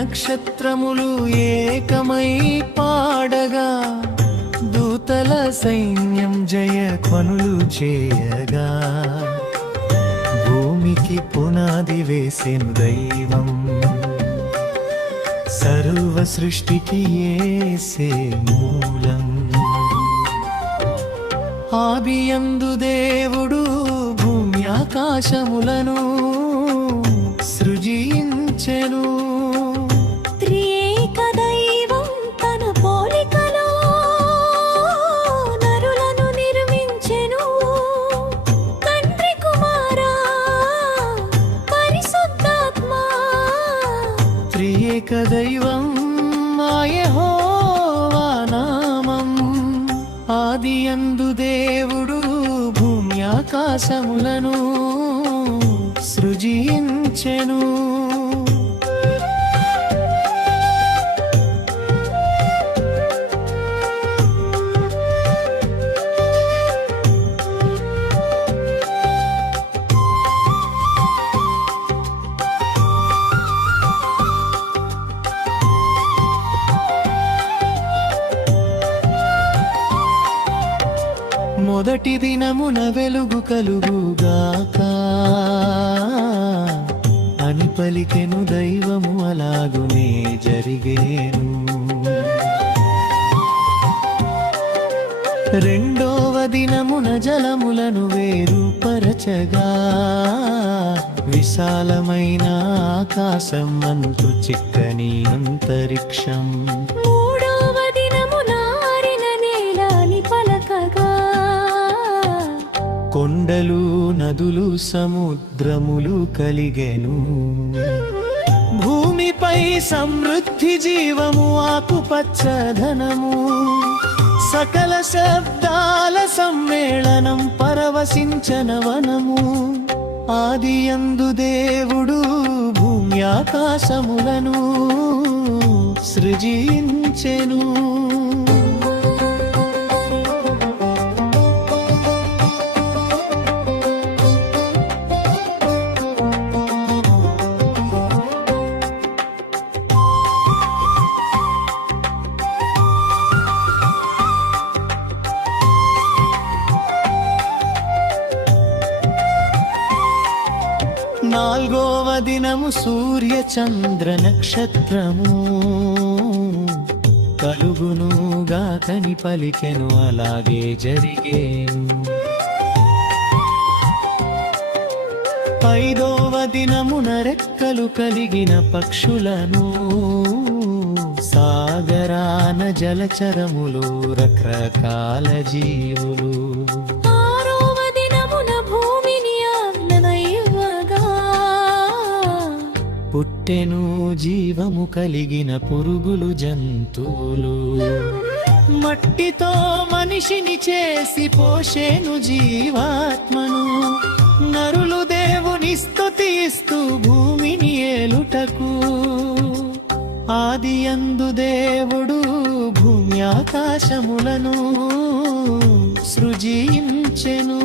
నక్షత్రములు ఏకమై పాడగా, దూతల సైన్యం జయ ధ్వనులు చేయగా, భూమికి పునాది వేసెను దైవం, సర్వ సృష్టికి యేసే మూలం. ఆదియందు దేవుడు భూమి ఆకాశములను సృజించెను. త్రియేక దైవం తన పోలికలో నరులను నిర్మించెను. తండ్రి కుమారా పరిశుద్ధాత్మ, త్రియేక దైవం యెహోవా నామం. ఆదియందు దేవుడు భూమి ఆకాశములను సృజించెను. మొదటి దినమున వెలుగు కలుగుగాక అని పలికెను దైవము, అలాగునే జరిగేను. రెండవ దినమున జలములను వేరుపరచగా, విశాలమైన ఆకాశం అంతు చిక్కని అంతరిక్షం. మూడవ దినమున ఆరిన నేలని పలకగా, కొండలు నదులు సముద్రములు కలిగెను. భూమిపై సమృద్ధి జీవము ఆకుపచ్చదనము, సకల శబ్దాల సమ్మేళనం పరవశించన వనము. ఆదియందు దేవుడు భూమి ఆకాశములను సృజించెను. నాల్గవ దినము సూర్య చంద్ర నక్షత్రము కలుగునుగాకని పలికెను, అలాగే జరిగేను. ఐదవ దినమున రెక్కలు కలిగిన పక్షులను, సాగరాన జలచరములు రకరకాల జీవులు. పుట్టెను జీవము కలిగిన పురుగులు జంతువులు. మట్టితో మనిషిని చేసి పోషేను జీవాత్మను, నరులు దేవుని స్తుతిస్తూ భూమిని ఏలుటకు. ఆదియందు దేవుడు భూమి ఆకాశములను సృజించెను.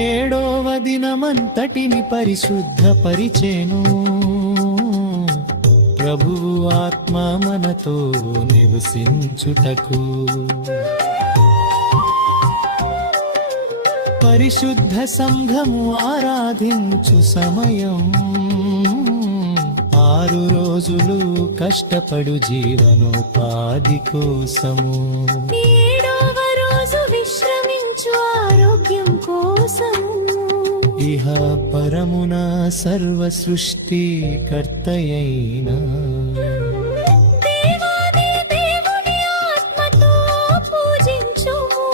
ఏడవ దినమంతటిని పరిశుద్ధపరిచెను, ప్రభువు ఆత్మ మనతో నివసించుటకు. పరిశుద్ధ సంఘము ఆరాధించు సమయం, 6 రోజులు కష్టపడు జీవనోపాధి కోసము. ఏడవ రోజు విశ్రమించు ఆరోగ్యం కోసము. ఇహ పరమున సర్వ సృష్టి కర్తయైన దేవాది దేవుని ఆత్మతో పూజించుము.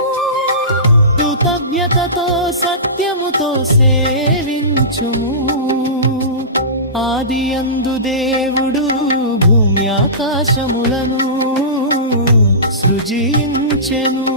కృతజ్ఞతతో సత్యముతో సేవించుము. ఆదియందు దేవుడు భూమి ఆకాశములను సృజించెను.